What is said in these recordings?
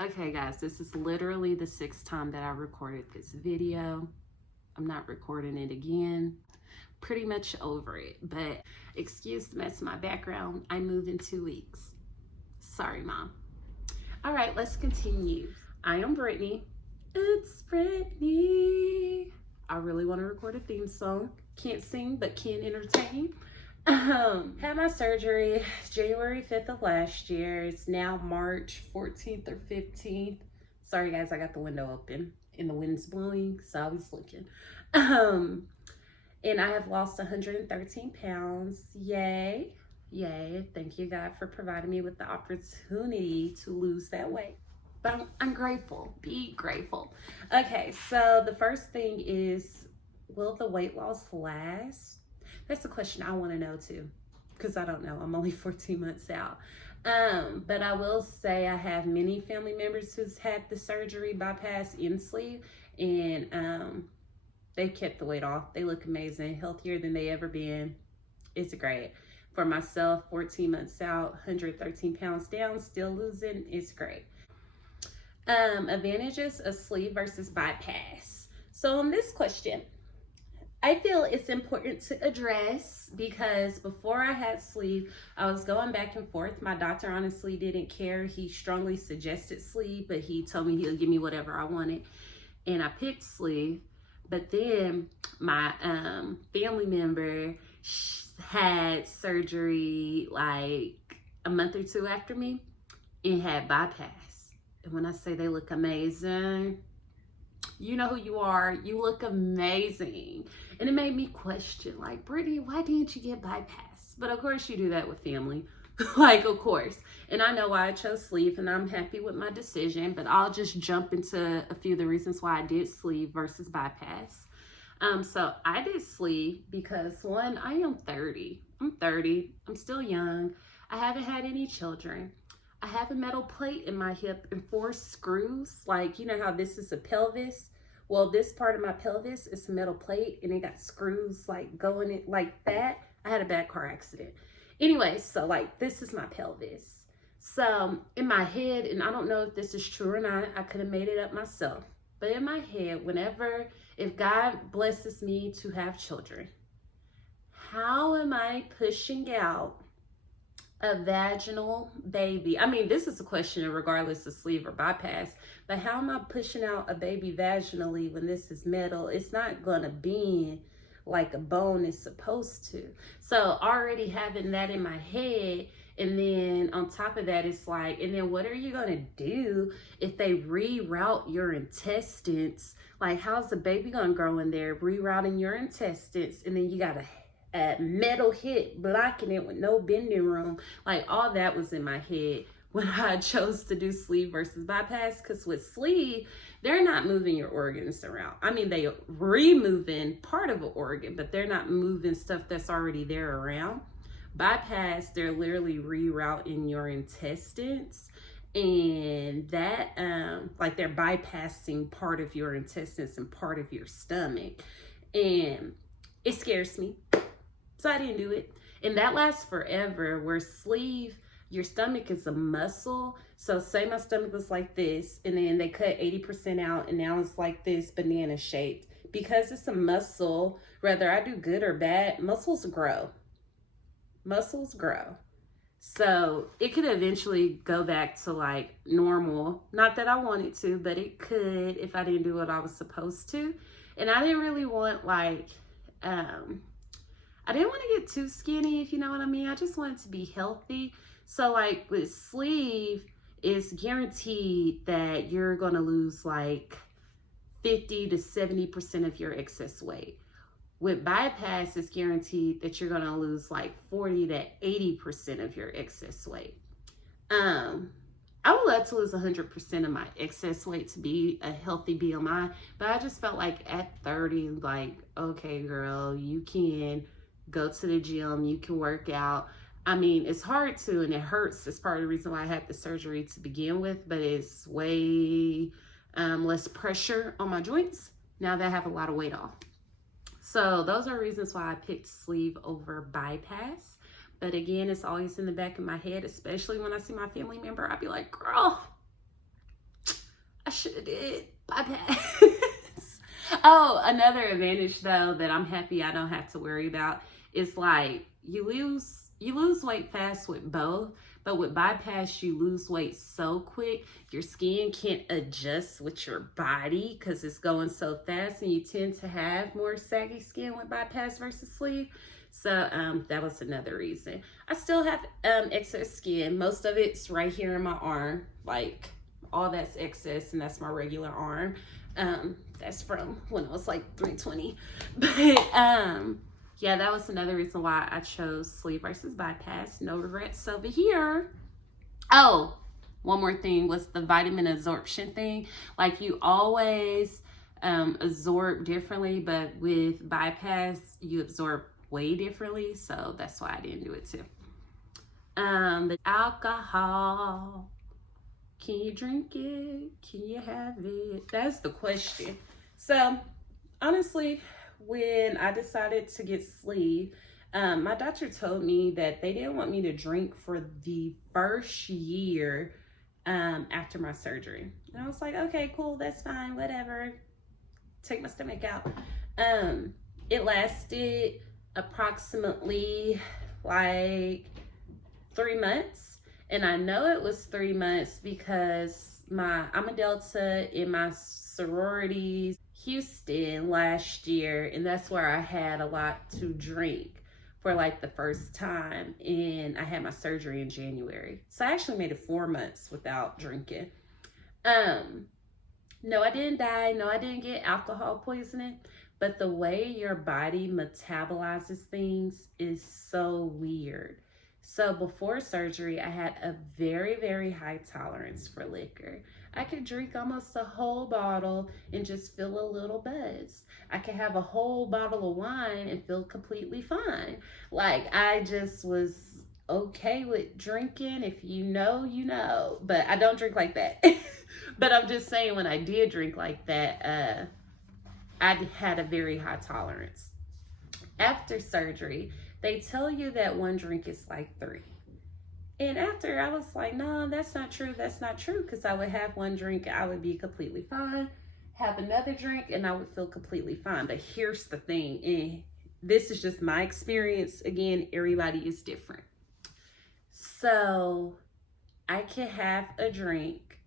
Okay guys, this is literally the 6th time that I recorded this video. I'm not recording it again. Pretty much over it, but excuse the mess in my background. I move in 2 weeks. Sorry, Mom. All right, let's continue. I am Brittany. It's Brittany. I really want to record a theme song. Can't sing, but can entertain. Had my surgery January 5th of last year. It's now March 14th or 15th. Sorry guys, I got the window open and the wind's blowing, so I was looking. And I have lost 113 pounds. Yay. Yay. Thank you, God, for providing me with the opportunity to lose that weight. But I'm grateful. Be grateful. Okay, so the first thing is, will the weight loss last? That's the question I want to know too, because I don't know. I'm only 14 months out. But I will say I have many family members who's had the surgery, bypass in sleeve, and they kept the weight off. They look amazing, healthier than they ever been. It's great. For myself, 14 months out, 113 pounds down, still losing. It's great. Advantages of sleeve versus bypass. So on this question, I feel it's important to address because before I had sleeve, I was going back and forth. My doctor honestly didn't care. He strongly suggested sleeve, but he told me he'll give me whatever I wanted. And I picked sleeve. But then my family member had surgery like a month or 2 after me and had bypass. And when I say they look amazing, you know who you are. You look amazing. And it made me question, like, Brittany, why didn't you get bypass? But of course you do that with family. Like, of course. And I know why I chose sleeve, and I'm happy with my decision, but I'll just jump into a few of the reasons why I did sleeve versus bypass. So I did sleeve because, one, I am 30. I'm 30. I'm still young. I haven't had any children. I have a metal plate in my hip and 4 screws. Like, you know how this is a pelvis? Well, this part of my pelvis is a metal plate and it got screws like going in like that. I had a bad car accident. Anyway, so like this is my pelvis. So in my head, and I don't know if this is true or not, I could have made it up myself. But in my head, if God blesses me to have children, how am I pushing out a vaginal baby? I mean, this is a question regardless of sleeve or bypass, but how am I pushing out a baby vaginally when this is metal? It's not gonna bend like a bone is supposed to. So already having that in my head, and then on top of that, it's like, and then what are you gonna do if they reroute your intestines? Like, how's the baby gonna grow in there, rerouting your intestines, and then you got a metal hip blocking it with no bending room? Like, all that was in my head when I chose to do sleeve versus bypass, because with sleeve, they're not moving your organs around. I mean, they removing part of an organ, but they're not moving stuff that's already there around. Bypass, they're literally rerouting your intestines, and that like they're bypassing part of your intestines and part of your stomach, and it scares me. So I didn't do it. And that lasts forever, where sleeve, your stomach is a muscle. So say my stomach was like this, and then they cut 80% out, and now it's like this banana shaped. Because it's a muscle, whether I do good or bad, muscles grow. Muscles grow. So it could eventually go back to like normal. Not that I wanted to, but it could if I didn't do what I was supposed to. And I didn't really want like, I didn't want to get too skinny, if you know what I mean. I just wanted to be healthy. So like with sleeve, it's guaranteed that you're going to lose like 50 to 70% of your excess weight. With bypass, it's guaranteed that you're going to lose like 40 to 80% of your excess weight. I would love to lose 100% of my excess weight to be a healthy BMI, but I just felt like at 30, like, okay, girl, you can go to the gym, you can work out. I mean, it's hard to, and it hurts. It's part of the reason why I had the surgery to begin with, but it's way less pressure on my joints now that I have a lot of weight off. So those are reasons why I picked sleeve over bypass. But again, it's always in the back of my head, especially when I see my family member. I'd be like, girl, did bypass. Oh, another advantage though that I'm happy I don't have to worry about is like you lose weight fast with both, but with bypass you lose weight so quick your skin can't adjust with your body because it's going so fast, and you tend to have more saggy skin with bypass versus sleeve. So that was another reason. I still have excess skin. Most of it's right here in my arm, like all that's excess, and that's my regular arm. That's from when I was like 320. But yeah, that was another reason why I chose sleeve versus bypass. No regrets over here. Oh, one more thing was the vitamin absorption thing. Like you always absorb differently, but with bypass you absorb way differently. So that's why I didn't do it too. The alcohol. Can you drink it? Can you have it? That's the question. So honestly, when I decided to get sleeve, my doctor told me that they didn't want me to drink for the first year after my surgery. And I was like, okay, cool, that's fine, whatever. Take my stomach out. It lasted approximately like 3 months. And I know it was 3 months because I'm a Delta in my sororities Houston last year, and that's where I had a lot to drink for like the first time, and I had my surgery in January. So I actually made it 4 months without drinking. No, I didn't die. No, I didn't get alcohol poisoning, but the way your body metabolizes things is so weird. So before surgery, I had a very, very high tolerance for liquor. I could drink almost a whole bottle and just feel a little buzz. I could have a whole bottle of wine and feel completely fine. Like I just was okay with drinking. If you know, you know. But I don't drink like that. But I'm just saying when I did drink like that, I had a very high tolerance. After surgery, they tell you that one drink is like 3. And after I was like, no, that's not true. That's not true. Because I would have one drink, I would be completely fine. Have another drink and I would feel completely fine. But here's the thing. And this is just my experience. Again, everybody is different. So I can have a drink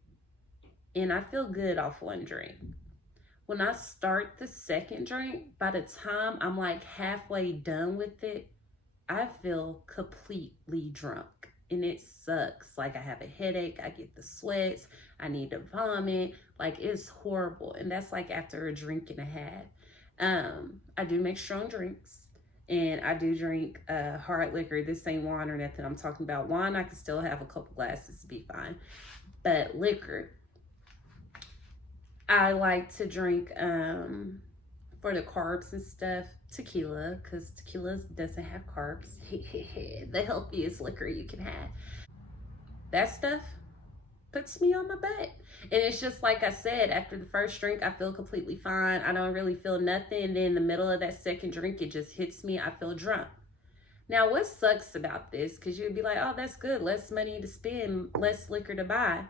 and I feel good off one drink. When I start the second drink, by the time I'm like halfway done with it, I feel completely drunk and it sucks. Like I have a headache, I get the sweats, I need to vomit. Like it's horrible. And that's like after a drink and a half. I do make strong drinks and I do drink hard liquor. This ain't wine or nothing. I'm talking about wine. I can still have a couple glasses to be fine. But liquor, I like to drink for the carbs and stuff, tequila, because tequila doesn't have carbs. The healthiest liquor you can have. That stuff puts me on my butt. And it's just like I said, after the first drink, I feel completely fine. I don't really feel nothing. And then in the middle of that second drink, it just hits me. I feel drunk. Now, what sucks about this, because you'd be like, oh, that's good. Less money to spend, less liquor to buy.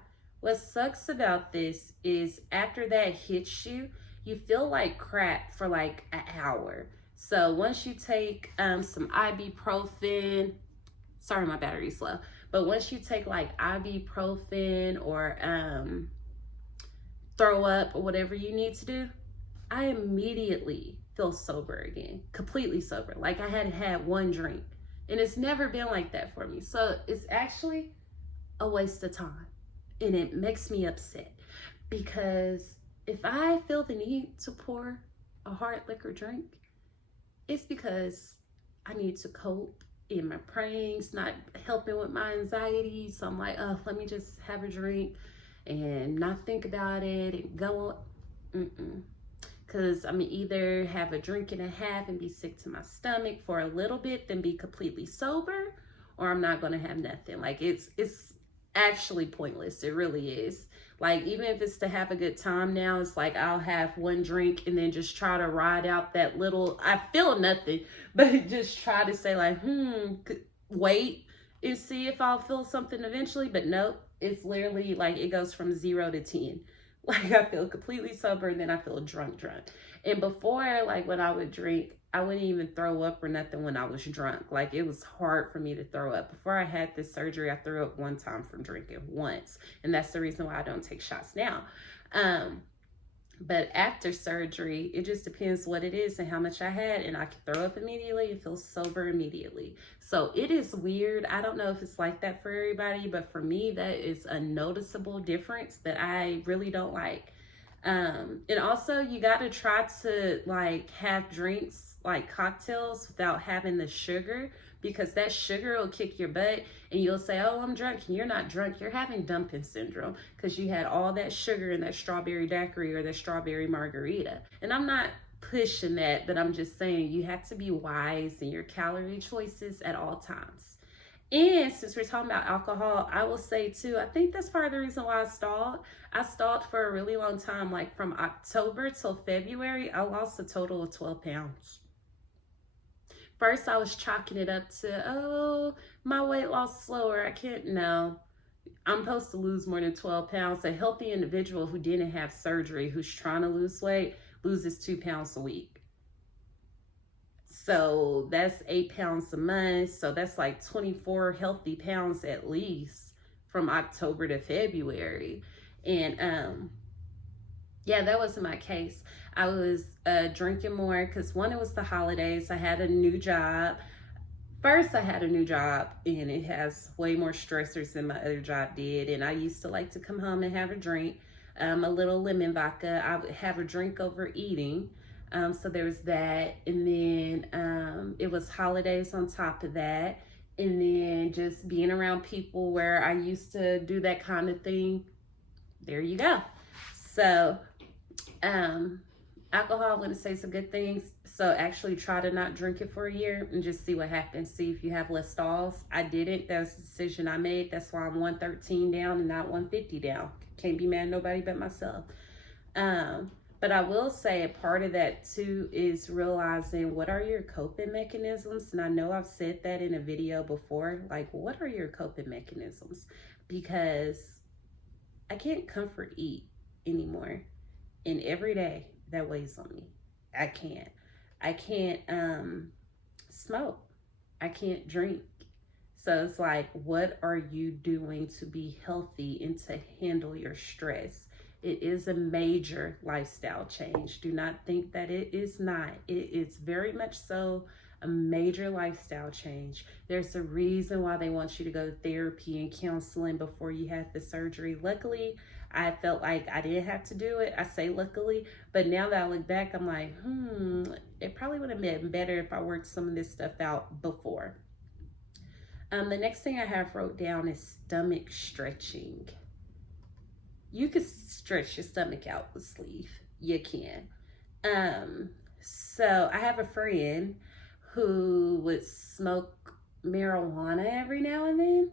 What sucks about this is after that hits you, you feel like crap for like an hour. So once you take some ibuprofen, sorry, my battery's low, but once you take like ibuprofen or throw up or whatever you need to do, I immediately feel sober again, completely sober. Like I had had one drink, and it's never been like that for me. So it's actually a waste of time. And it makes me upset because if I feel the need to pour a hard liquor drink, it's because I need to cope and my praying's not helping with my anxiety. So I'm like, oh, let me just have a drink and not think about it and go on. Because I'm either have a drink and a half and be sick to my stomach for a little bit, then be completely sober, or I'm not going to have nothing. Like it's actually pointless. It really is. Like even if it's to have a good time now, it's like I'll have one drink and then just try to ride out that little, I feel nothing, but just try to say like, wait and see if I'll feel something eventually. But nope, it's literally like it goes from 0 to 10. Like I feel completely sober and then I feel drunk. And before, like when I would drink, I wouldn't even throw up or nothing when I was drunk. Like it was hard for me to throw up. Before I had this surgery, I threw up one time from drinking once. And that's the reason why I don't take shots now. But after surgery, it just depends what it is and how much I had. And I can throw up immediately and feel sober immediately. So it is weird. I don't know if it's like that for everybody, but for me, that is a noticeable difference that I really don't like. And also you got to try to like have drinks like cocktails without having the sugar, because that sugar will kick your butt and you'll say, oh, I'm drunk, and you're not drunk. You're having dumping syndrome because you had all that sugar in that strawberry daiquiri or that strawberry margarita. And I'm not pushing that, but I'm just saying you have to be wise in your calorie choices at all times. And since we're talking about alcohol, I will say too, I think that's part of the reason why I stalled. I stalled for a really long time. Like from October till February, I lost a total of 12 pounds. First, I was chalking it up to, oh, my weight loss slower. I can't, no. I'm supposed to lose more than 12 pounds. A healthy individual who didn't have surgery, who's trying to lose weight, loses 2 pounds a week. So that's 8 pounds a month. So that's like 24 healthy pounds at least from October to February. And yeah, that wasn't my case. I was drinking more because one, it was the holidays. I had a new job. First, I had a new job and it has way more stressors than my other job did. And I used to like to come home and have a drink, a little lemon vodka. I would have a drink over eating. So there was that. And then it was holidays on top of that. And then just being around people where I used to do that kind of thing. There you go. So alcohol, I'm going to say some good things. So actually try to not drink it for a year and just see what happens. See if you have less stalls. I didn't. That was the decision I made. That's why I'm 113 down and not 150 down. Can't be mad at nobody but myself. But I will say a part of that too is realizing what are your coping mechanisms. And I know I've said that in a video before. Like, what are your coping mechanisms? Because I can't comfort eat anymore. And every day that weighs on me. I can't smoke. I can't drink. So it's like, what are you doing to be healthy and to handle your stress? It is a major lifestyle change. Do not think that it is not. It is very much so a major lifestyle change. There's a reason why they want you to go to therapy and counseling before you had the surgery. Luckily, I felt like I didn't have to do it. I say luckily, but now that I look back, I'm like, it probably would have been better if I worked some of this stuff out before. The next thing I have wrote down is stomach stretching. You can stretch your stomach out with sleeve. You can. So I have a friend who would smoke marijuana every now and then.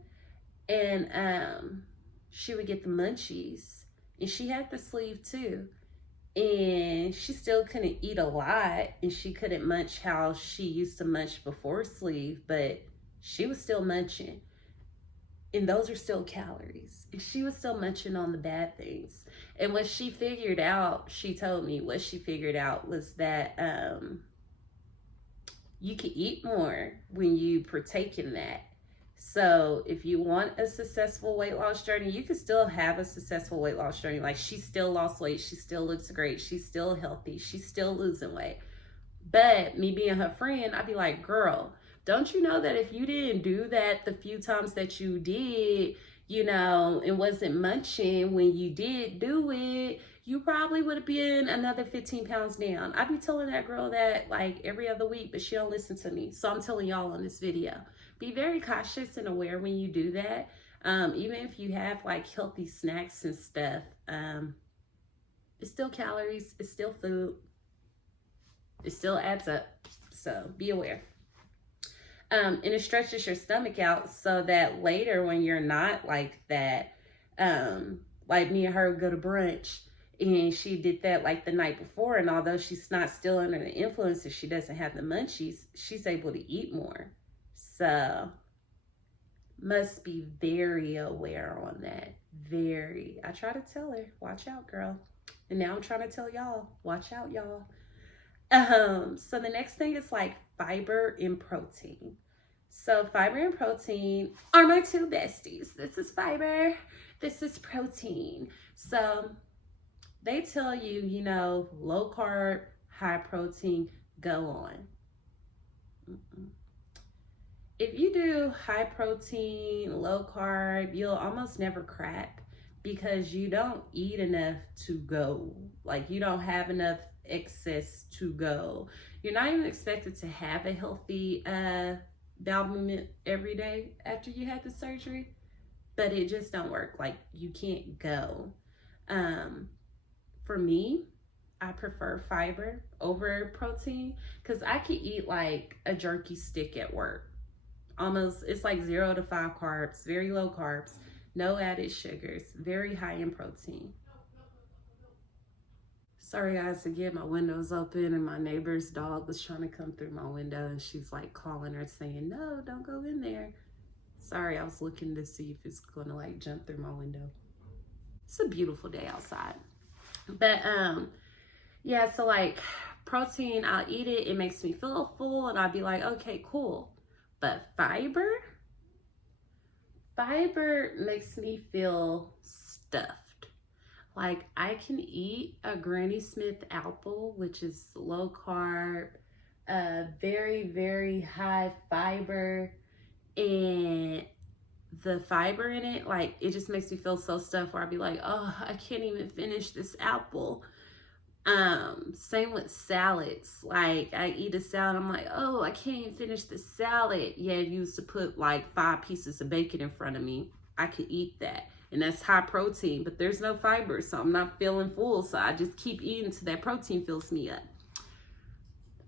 And she would get the munchies. And she had the sleeve too. And she still couldn't eat a lot. And she couldn't munch how she used to munch before sleeve. But she was still munching. And those are still calories. And she was still munching on the bad things. And what she figured out, she told me what she figured out was that you can eat more when you partake in that. So if you want a successful weight loss journey, you can still have a successful weight loss journey. Like, she still lost weight. She still looks great. She's still healthy. She's still losing weight. But me being her friend, I'd be like, girl, don't you know that if you didn't do that the few times that you did, you know, and wasn't munching when you did do it, you probably would have been another 15 pounds down. I be telling that girl that like every other week, but she don't listen to me. So I'm telling y'all on this video, be very cautious and aware when you do that. Even if you have like healthy snacks and stuff, it's still calories, it's still food, it still adds up. So be aware. And it stretches your stomach out so that later when you're not like that, like me and her would go to brunch and she did that like the night before, and although she's not still under the influence and she doesn't have the munchies, she's able to eat more. So must be very aware on that. Very. I try to tell her, watch out, girl. And now I'm trying to tell y'all, watch out, y'all. So the next thing is like fiber and protein. So fiber and protein are my two besties. This is fiber, this is protein. So they tell you, you know, low carb, high protein, go on. If you do high protein, low carb, you'll almost never crack because you don't eat enough to go. Like you don't have enough excess to go. You're not even expected to have a healthy bowel movement every day after you had the surgery, but it just don't work. Like you can't go. For me, I prefer fiber over protein because I could eat like a jerky stick at work. Almost, it's like 0 to 5 carbs, very low carbs, no added sugars, very high in protein. Sorry guys, again, my window's open and my neighbor's dog was trying to come through my window and she's like calling her saying, no, don't go in there. Sorry, I was looking to see if it's gonna like jump through my window. It's a beautiful day outside. But yeah, so like protein, I'll eat it, it makes me feel full and I'll be like, okay, cool. But fiber makes me feel stuffed. Like I can eat a Granny Smith apple, which is low carb, very, very high fiber, and the fiber in it, like it just makes me feel so stuffed where I'd be like, oh, I can't even finish this apple. Same with salads. Like I eat a salad, I'm like, oh, I can't even finish the salad. Yeah, you used to put like 5 pieces of bacon in front of me. I could eat that. And that's high protein, but there's no fiber, so I'm not feeling full. So I just keep eating till that protein fills me up.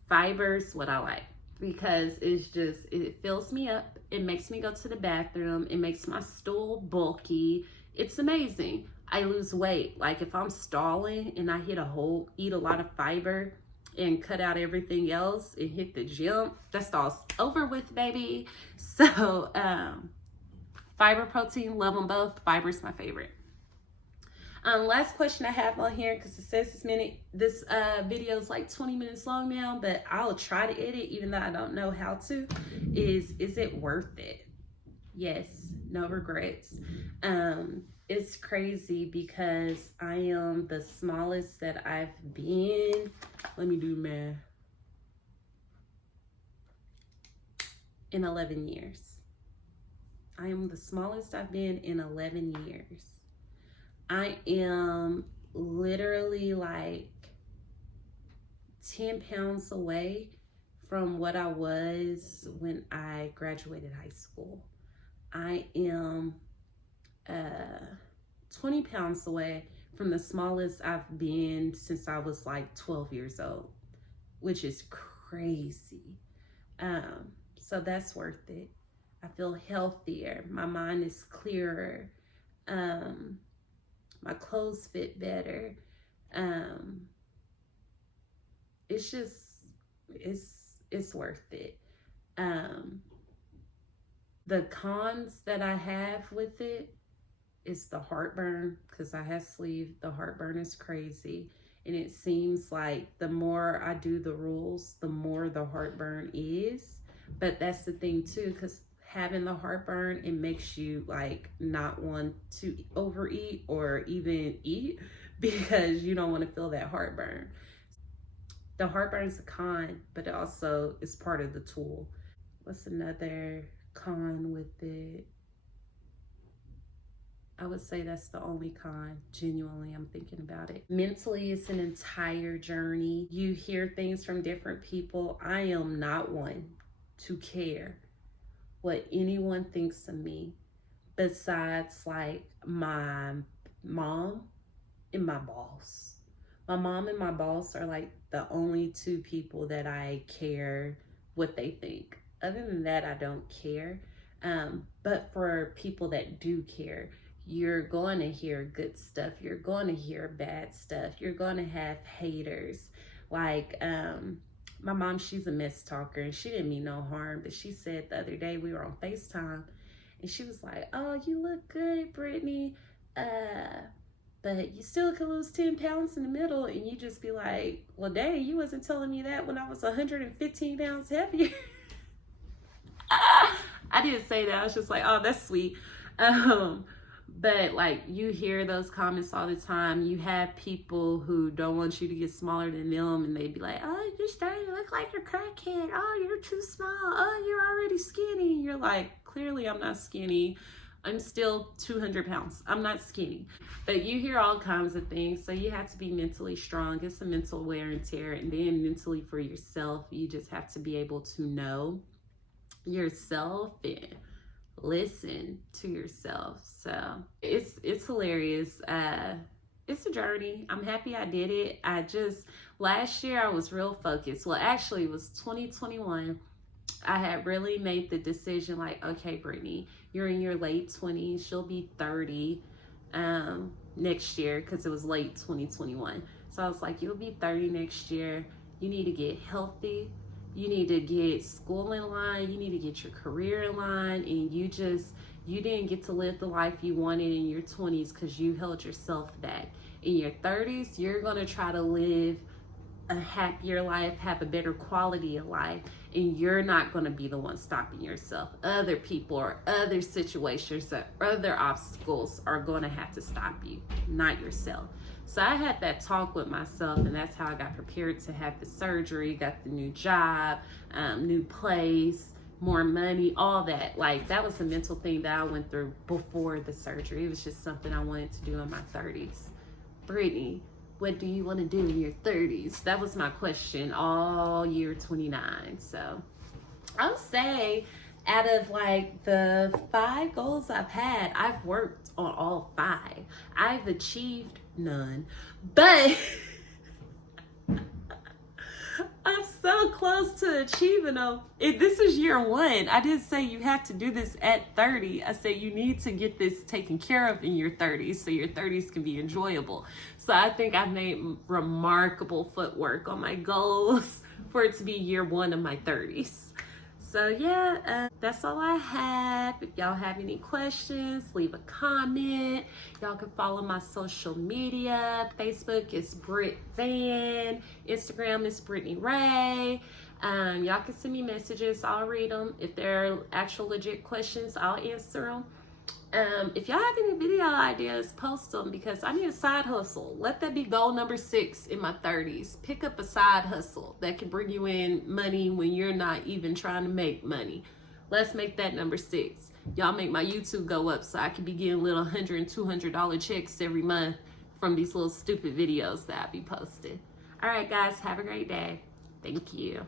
Fiber's what I like because it's just, it fills me up. It makes me go to the bathroom. It makes my stool bulky. It's amazing. I lose weight. Like if I'm stalling and I hit a hole, eat a lot of fiber and cut out everything else and hit the gym, that's all over with, baby. So fiber, protein, love them both. Fiber's my favorite. Last question I have on here, because it says this video is like 20 minutes long now, but I'll try to edit even though I don't know how to, is it worth it? Yes, no regrets. It's crazy because I am the smallest that I've been. Let me do math. In 11 years. I am the smallest I've been in 11 years. I am literally like 10 pounds away from what I was when I graduated high school. I am 20 pounds away from the smallest I've been since I was like 12 years old, which is crazy. So that's worth it. I feel healthier. My mind is clearer. My clothes fit better. It's just, it's worth it. The cons that I have with it is the heartburn, because I have sleeve. The heartburn is crazy. And it seems like the more I do the rules, the more the heartburn is. But that's the thing too, because having the heartburn, it makes you like not want to overeat or even eat because you don't want to feel that heartburn. The heartburn is a con, but it also is part of the tool. What's another con with it? I would say that's the only con. Genuinely, I'm thinking about it. Mentally, it's an entire journey. You hear things from different people. I am not one to care what anyone thinks of me besides like my mom and my boss. My mom and my boss are like the only 2 people that I care what they think. Other than that, I don't care. But for people that do care, you're going to hear good stuff. You're going to hear bad stuff. You're going to have haters. Like, my mom, she's a mess talker and she didn't mean no harm, but she said the other day we were on FaceTime and she was like, oh, you look good, Brittany. But you still could lose 10 pounds in the middle, and you just be like, well, dang, you wasn't telling me that when I was 115 pounds heavier. I didn't say that. I was just like, oh, that's sweet. But like, you hear those comments all the time. You have people who don't want you to get smaller than them, and they be like, oh, you're starting to look like a crackhead. Oh, you're too small. Oh, you're already skinny. You're like, clearly I'm not skinny. I'm still 200 pounds. I'm not skinny. But you hear all kinds of things. So you have to be mentally strong. It's a mental wear and tear. And then mentally for yourself, you just have to be able to know yourself and listen to yourself. So it's hilarious. It's a journey. I'm happy I did it. Last year I was real focused. Well, actually it was 2021. I had really made the decision like, okay, Brittany, you're in your late 20s. You'll be 30 next year, because it was late 2021. So I was like, you'll be 30 next year. You need to get healthy. You need to get school in line. You need to get your career in line. And you didn't get to live the life you wanted in your 20s because you held yourself back. In your 30s, you're going to try to live a happier life, have a better quality of life, and you're not going to be the one stopping yourself. Other people or other situations or other obstacles are going to have to stop you, not yourself. So I had that talk with myself, and that's how I got prepared to have the surgery, got the new job, new place, more money, all that. Like, that was a mental thing that I went through before the surgery. It was just something I wanted to do in my 30s. Brittany, what do you want to do in your 30s? That was my question all year 29. So I'll say out of like the 5 goals I've had, I've worked on all 5. I've achieved none, but I'm so close to achieving them. This is year 1. I didn't say you have to do this at 30. I said you need to get this taken care of in your 30s so your 30s can be enjoyable. So I think I've made remarkable footwork on my goals for it to be year 1 of my 30s. So yeah, that's all I have. If y'all have any questions, leave a comment. Y'all can follow my social media. Facebook is Brit Van. Instagram is britanirai. Y'all can send me messages. I'll read them. If they're actual legit questions, I'll answer them. If y'all have any video ideas, post them, because I need a side hustle. Let that be goal number 6 in my 30s. Pick up a side hustle that can bring you in money when you're not even trying to make money. Let's make that number 6. Y'all make my YouTube go up so I can be getting little $100 and $200 checks every month from these little stupid videos that I be posting. All right, guys, have a great day. Thank you.